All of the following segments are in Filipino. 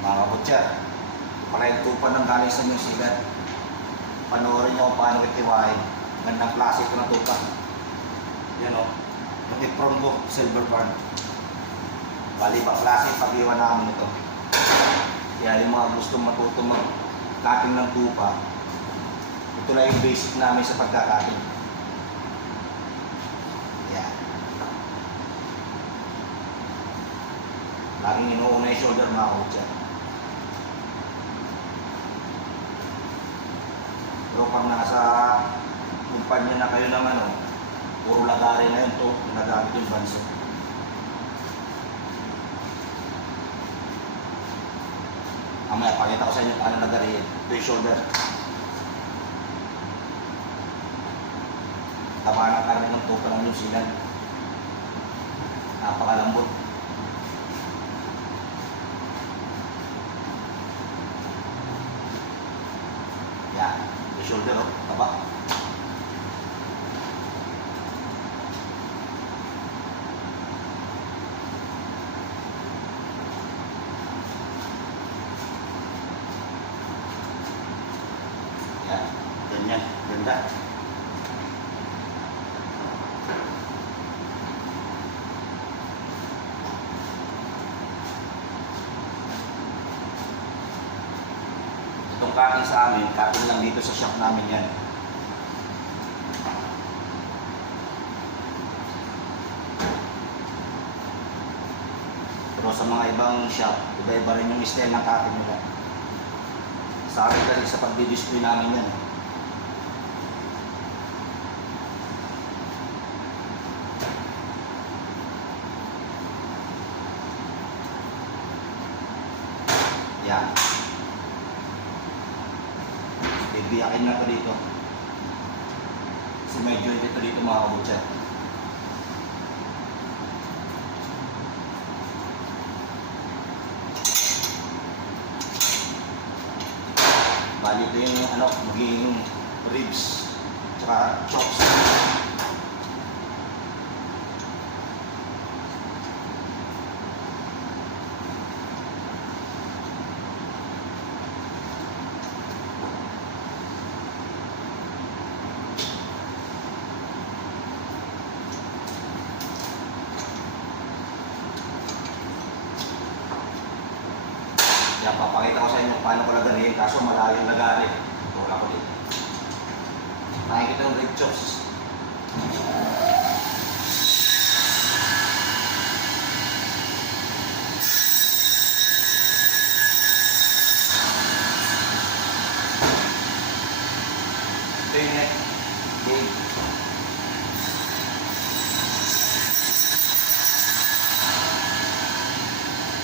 Mga kabutya, pala yung tupa ng galing sa New Zealand. Panoorin nyo kung paano itiwain. Gandang klase ito na tupa. Yan o. Nati-prombo, silver barn. Bali pa klase pag-iwan namin ito. Kaya yung mga gustong matuto mag-cutting ng tupa, ito na yung basic namin sa pagka-cutting. Yan. Laging inuuna yung shoulder mga kabutya. Pero pag nasa kumpanya na kayo ng ano, puro lagari na yun to, ginagamit yung banso. Mamaya, pakita ko sa inyo paano lagariin. Ito yung shoulder. Tama ng karne ng tupa ng New Zealand. Napakalambot. Yan. Yung shoulder, oh, taba. Yan. Ganyan. Ganda. Itong cutting sa amin, cutting lang dito sa shop namin yan. Pero sa mga ibang shop, iba-iba rin yung style ng cutting nila. Sa amin kasi sa pagdi-display namin yan. Yan. Bibiyakin na ito dito. Kasi may joint ito dito mga kabutya. Bali ito yung ano, magiging ribs tsaka chops. Yan, papakita ko sa inyo paano ko lagarihin, kaso malayo yung lagari. Wala ko dito. Nakikita yung rib chops. Ito yung neck. Okay.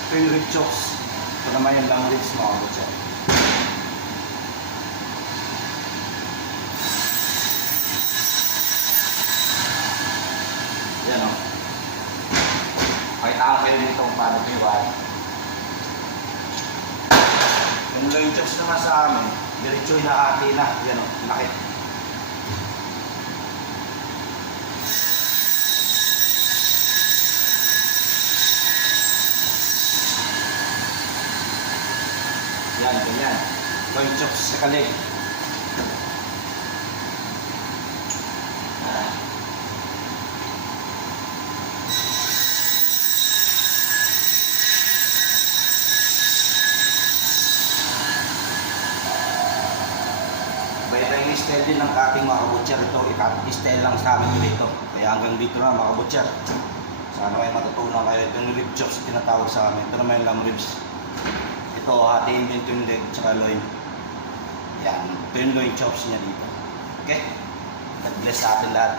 Ito yung rib chops. Ito naman yung long ribs mga kabutya. Yan o. Pakita ko kayo dito kung paano ito iwan. Yung loin chops naman sa amin, diretso yung nakati na. Yan o, laki. Yan, ganyan. Loin chops sa kalig. Iba-iba yung style din ng cutting mga kabutya ito. I-style lang sa amin dito. Kaya hanggang dito na mga kabutya. Sana may matutunan kayo. Itong rib chops tinatawag sa amin. Ito naman yung lamb ribs. Ito, hatiin din ito yung leg tsaka loin. Yan, ito yung loin chops niya dito. Okay? God bless sa atin lahat.